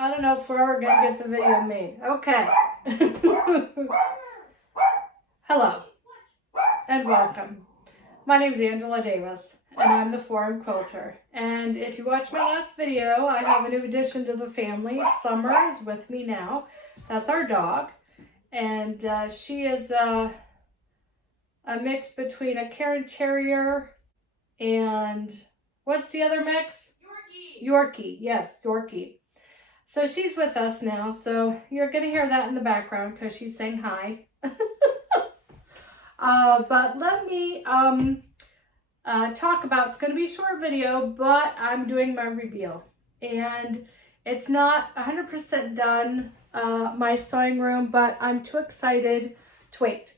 I don't know if we're ever going to get the video made. Okay. Hello and welcome. My name is Angela Davis and I'm the Foreign Quilter. And if you watched my last video, I have a new addition to the family. Summer is with me now. That's our dog. And she is a mix between a Cairn Terrier and what's the other mix? Yorkie. Yorkie, yes, Yorkie. So she's with us now, so you're going to hear that in the background because she's saying hi. But let me talk about, it's going to be a short video, but I'm doing my reveal. And it's not 100% done, my sewing room, but I'm too excited to wait.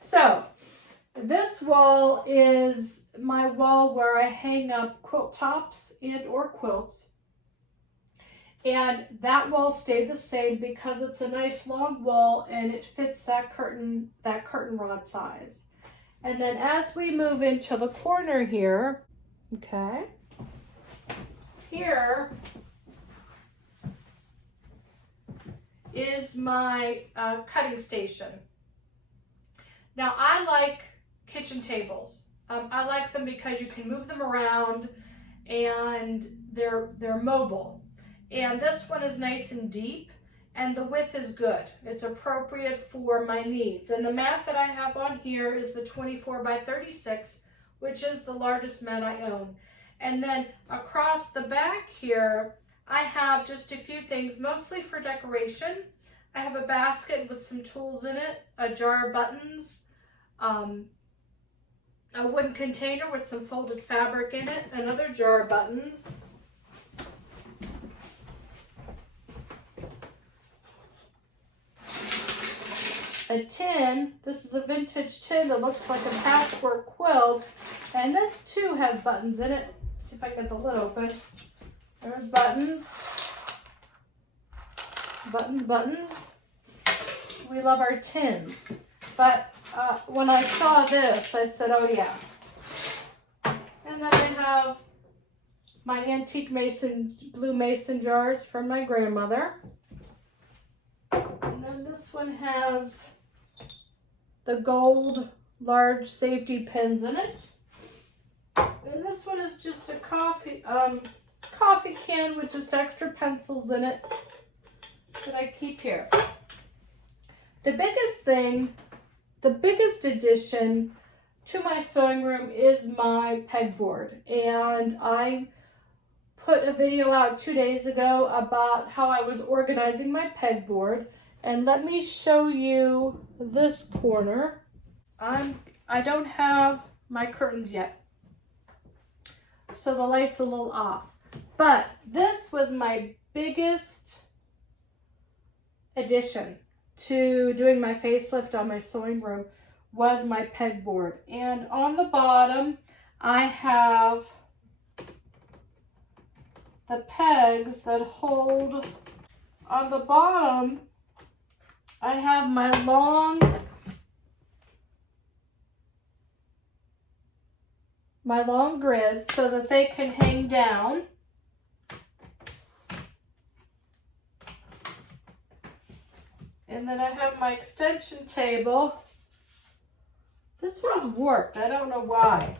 So, this wall is my wall where I hang up quilt tops and or quilts. And that wall stayed the same because it's a nice long wall and it fits that curtain rod size. And then as we move into the corner here, okay, here is my cutting station. Now I like kitchen tables. I like them because you can move them around and they're mobile. And this one is nice and deep and the width is good. It's appropriate for my needs. And the mat that I have on here is the 24 by 36, which is the largest mat I own. And then across the back here, I have just a few things, mostly for decoration. I have a basket with some tools in it, a jar of buttons, a wooden container with some folded fabric in it, another jar of buttons, a tin. This is a vintage tin that looks like a patchwork quilt, and this too has buttons in it. Let's see if I can get the lid open. There's buttons. Buttons. We love our tins. But when I saw this, I said, oh yeah. And then I have my antique blue mason jars from my grandmother. And then this one has the gold large safety pins in it. And this one is just a coffee can with just extra pencils in it that I keep here. The biggest addition to my sewing room is my pegboard. And I put a video out 2 days ago about how I was organizing my pegboard. And let me show you this corner. I don't have my curtains yet, so the light's a little off. But this was my biggest addition to doing my facelift on my sewing room, was my pegboard. And on the bottom, I have the pegs that hold. On the bottom, I have my long grids so that they can hang down. And then I have my extension table. This one's warped. I don't know why.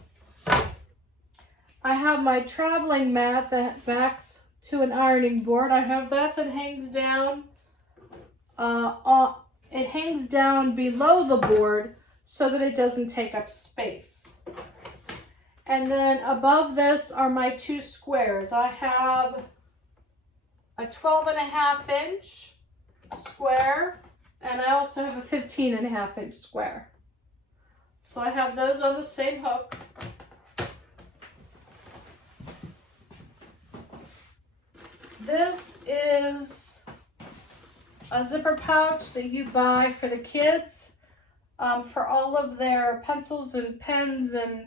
I have my traveling mat that backs to an ironing board. I have that hangs down. It hangs down below the board so that it doesn't take up space. And then above this are my two squares. I have a 12.5-inch square, and I also have a 15.5-inch square. So I have those on the same hook. This is a zipper pouch that you buy for the kids for all of their pencils and pens and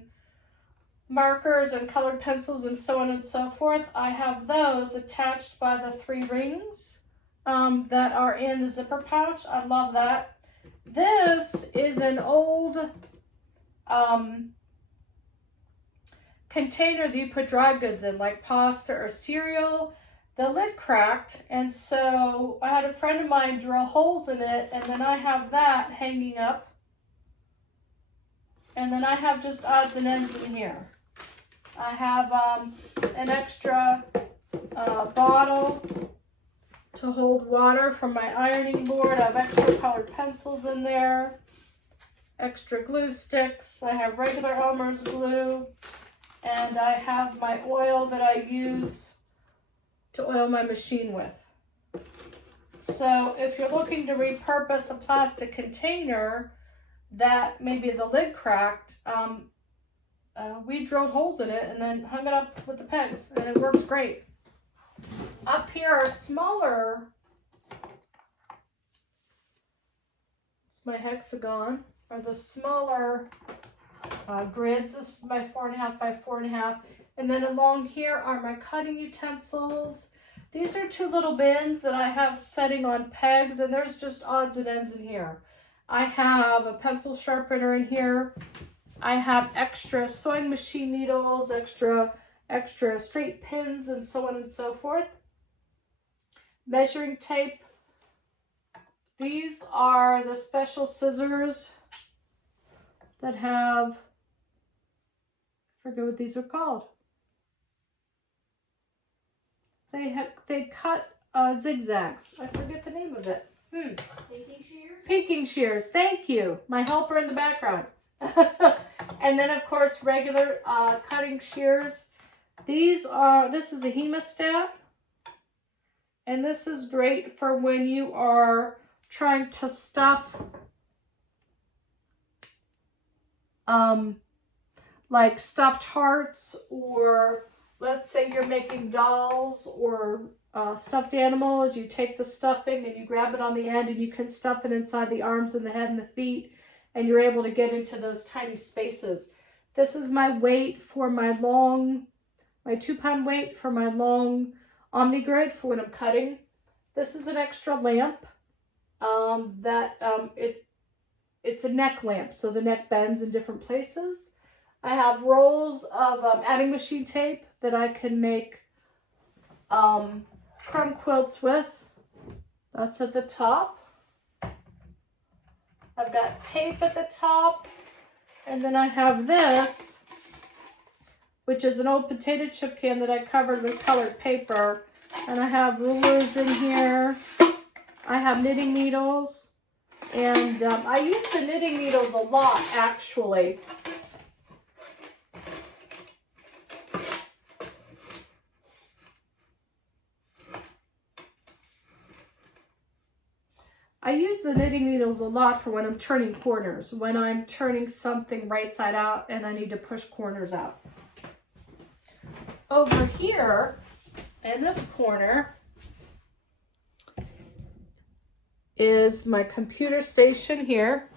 markers and colored pencils and so on and so forth. I have those attached by the 3 rings that are in the zipper pouch. I love that. This is an old container that you put dry goods in, like pasta or cereal. the lid cracked, and so I had a friend of mine drill holes in it, and then I have that hanging up. And then I have just odds and ends in here. I have an extra bottle to hold water from my ironing board. I have extra colored pencils in there, extra glue sticks. I have regular Elmer's glue, and I have my oil that I use to oil my machine with. So if you're looking to repurpose a plastic container that maybe the lid cracked, we drilled holes in it and then hung it up with the pegs, and it works great. Up here are smaller, it's my hexagon, are the smaller grids. This is my 4.5 by 4.5. And then along here are my cutting utensils. These are 2 little bins that I have setting on pegs, and there's just odds and ends in here. I have a pencil sharpener in here. I have extra sewing machine needles, extra straight pins, and so on and so forth. Measuring tape. These are the special scissors that have, I forget what these are called. They cut zigzags. I forget the name of it. Pinking shears? Pinking shears. Thank you. My helper in the background. And then, of course, regular cutting shears. This is a hemostat. And this is great for when you are trying to stuff like stuffed hearts, or let's say you're making dolls or stuffed animals. You take the stuffing and you grab it on the end, and you can stuff it inside the arms and the head and the feet, and you're able to get into those tiny spaces. This is my weight for my 2-pound weight for my long OmniGrid for when I'm cutting. This is an extra lamp it's a neck lamp, so the neck bends in different places. I have rolls of adding machine tape that I can make crumb quilts with. That's at the top. I've got tape at the top, and then I have this, which is an old potato chip can that I covered with colored paper, and I have rulers in here. I have knitting needles, and I use the knitting needles a lot, actually. I use the knitting needles a lot for when I'm turning corners, when I'm turning something right side out and I need to push corners out. Over here, in this corner, is my computer station here.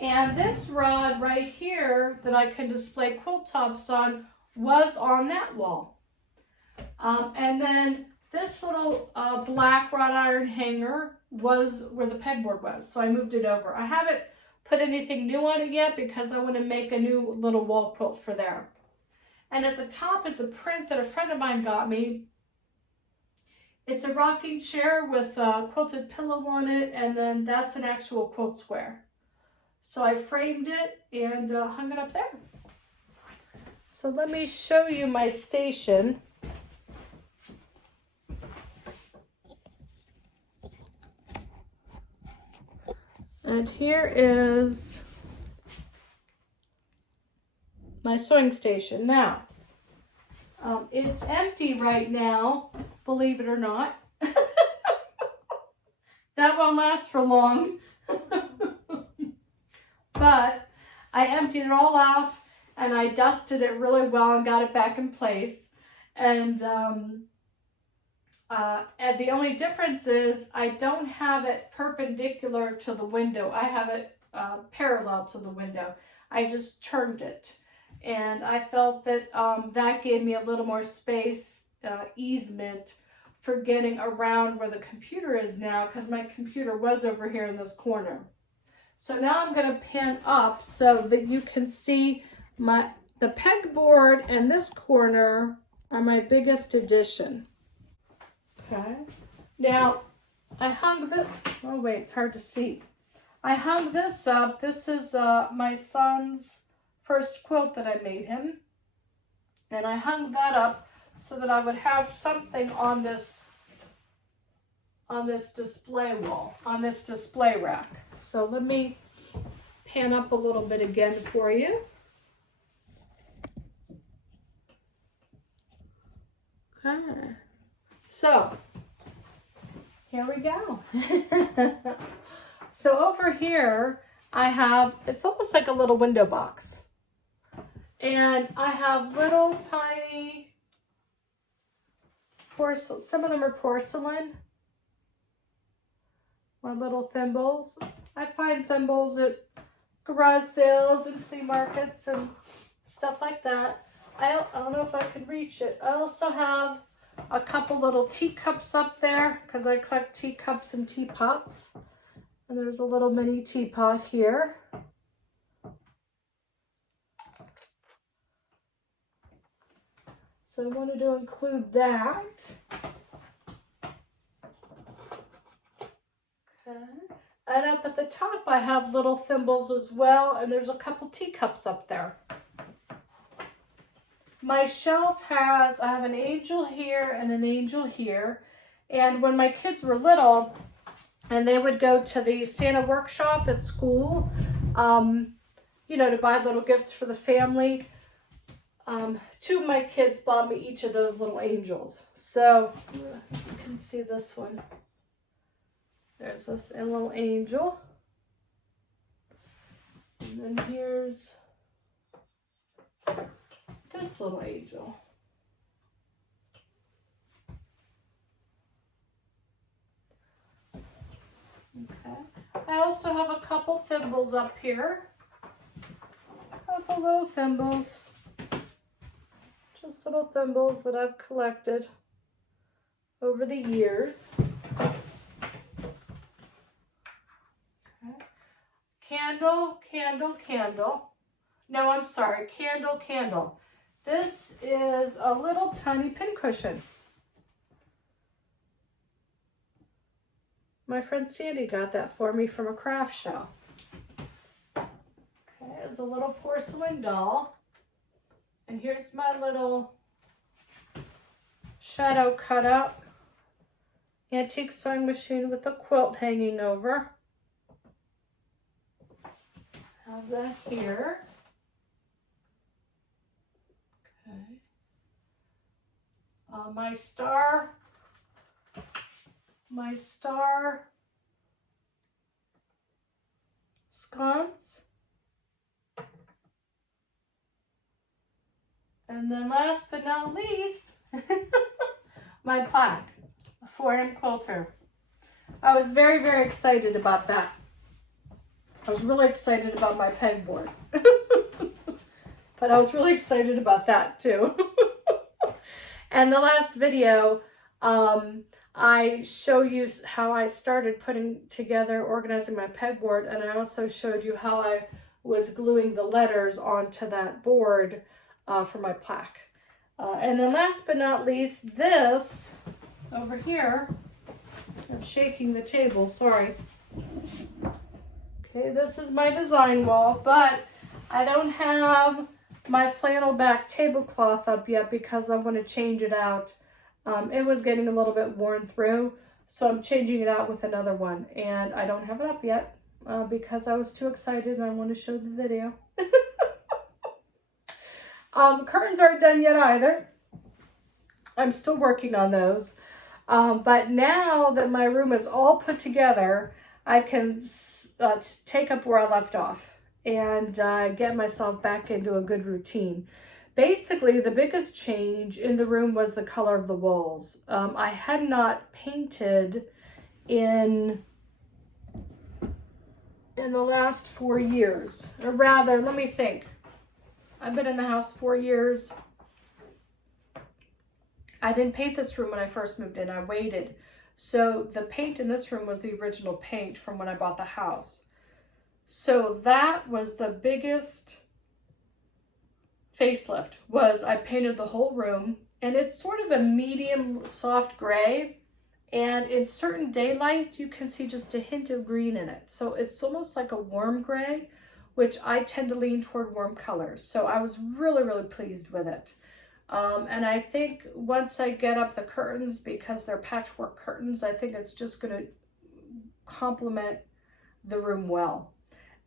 And this rod right here that I can display quilt tops on was on that wall. And then this little black wrought iron hanger was where the pegboard was, so I moved it over. I haven't put anything new on it yet because I want to make a new little wall quilt for there. And at the top is a print that a friend of mine got me. It's a rocking chair with a quilted pillow on it, and then that's an actual quilt square. So I framed it and hung it up there. So let me show you my station. And here is my sewing station. Now, it's empty right now, believe it or not. That won't last for long. But I emptied it all off and I dusted it really well and got it back in place. And the only difference is I don't have it perpendicular to the window. I have it parallel to the window. I just turned it. And I felt that that gave me a little more space, easement for getting around where the computer is now, because my computer was over here in this corner. So now I'm going to pan up so that you can see the pegboard and this corner are my biggest addition. Okay. Now, I hung the, oh wait, it's hard to see. I hung this up. This is my son's first quilt that I made him. And I hung that up so that I would have something on this display wall, on this display rack. So let me pan up a little bit again for you. Okay. So, here we go. So over here, I have, it's almost like a little window box. And I have little tiny porcelain, some of them are porcelain. My little thimbles. I find thimbles at garage sales and flea markets and stuff like that. I don't know if I can reach it. I also have a couple little teacups up there because I collect teacups and teapots. And there's a little mini teapot here. So I wanted to include that. Okay. And up at the top I have little thimbles as well, and there's a couple teacups up there. My shelf has, I have an angel here and an angel here. And when my kids were little, and they would go to the Santa workshop at school, you know, to buy little gifts for the family. Two of my kids bought me each of those little angels. So you can see this one. There's this little angel. And then here's this little angel. Okay. I also have a couple thimbles up here. A couple little thimbles. Just little thimbles that I've collected over the years. Okay. Candle, candle, candle. No, I'm sorry. Candle, candle. This is a little tiny pincushion. My friend Sandy got that for me from a craft show. Okay, it's a little porcelain doll. And here's my little shadow cutout antique sewing machine with a quilt hanging over. Have that here. Okay. My star sconce. And then last but not least, my plaque, a 4M quilter. I was very, very excited about that. I was really excited about my pegboard. But I was really excited about that too. And the last video, I show you how I started putting together, organizing my pegboard, and I also showed you how I was gluing the letters onto that board for my plaque. And then last but not least, this over here, I'm shaking the table, sorry. Okay, this is my design wall, but I don't have my flannel back tablecloth up yet because I want to change it out. It was getting a little bit worn through, so I'm changing it out with another one, and I don't have it up yet because I was too excited and I want to show the video. Curtains aren't done yet either. I'm still working on those. But now that my room is all put together, I can take up where I left off and get myself back into a good routine. Basically, the biggest change in the room was the color of the walls. I had not painted in the last 4 years. Or rather, let me think. I've been in the house 4 years. I didn't paint this room when I first moved in. I waited. So the paint in this room was the original paint from when I bought the house. So that was the biggest facelift, was I painted the whole room. And it's sort of a medium soft gray. And in certain daylight, you can see just a hint of green in it. So it's almost like a warm gray, which I tend to lean toward warm colors. So I was really, really pleased with it. And I think once I get up the curtains, because they're patchwork curtains, I think it's just going to complement the room well.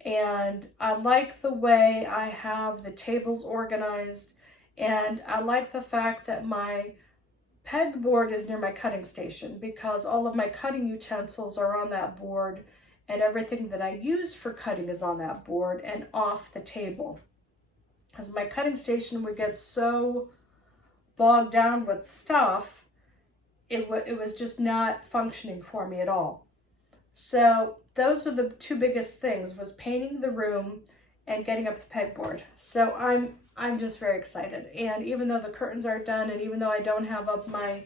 And I like the way I have the tables organized, and I like the fact that my pegboard is near my cutting station, because all of my cutting utensils are on that board, and everything that I use for cutting is on that board and off the table. As my cutting station would get so bogged down with stuff, it was just not functioning for me at all. So those are the two biggest things, was painting the room and getting up the pegboard. So I'm just very excited. And even though the curtains are done, and even though I don't have up my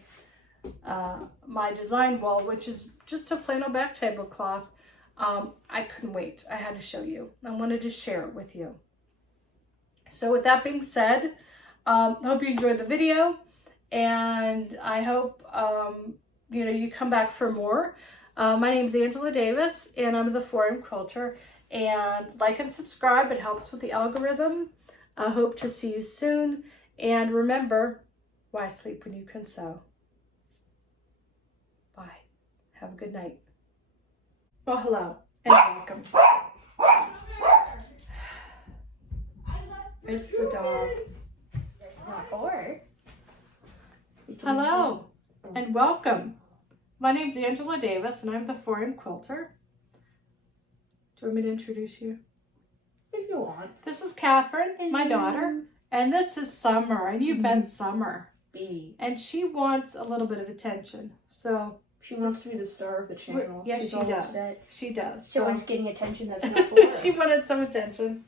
my design wall, which is just a flannel back tablecloth, I couldn't wait. I had to show you. I wanted to share it with you. So with that being said, I hope you enjoyed the video, and I hope you come back for more. My name is Angela Davis, and I'm the 4M Quilter. And like and subscribe, it helps with the algorithm. I hope to see you soon. And remember, why sleep when you can sew? Bye. Have a good night. Well, hello and welcome. It's the dog. Hello and welcome. My name's Angela Davis, and I'm the 4M Quilter. Do you want me to introduce you? If you want. This is Catherine, my daughter, and this is Summer, and you've been Summer. Baby. And she wants a little bit of attention, so... She wants to be the star of the channel. Yes, She's she all does. upset. She does. So one's getting attention that's not for her. She wanted some attention.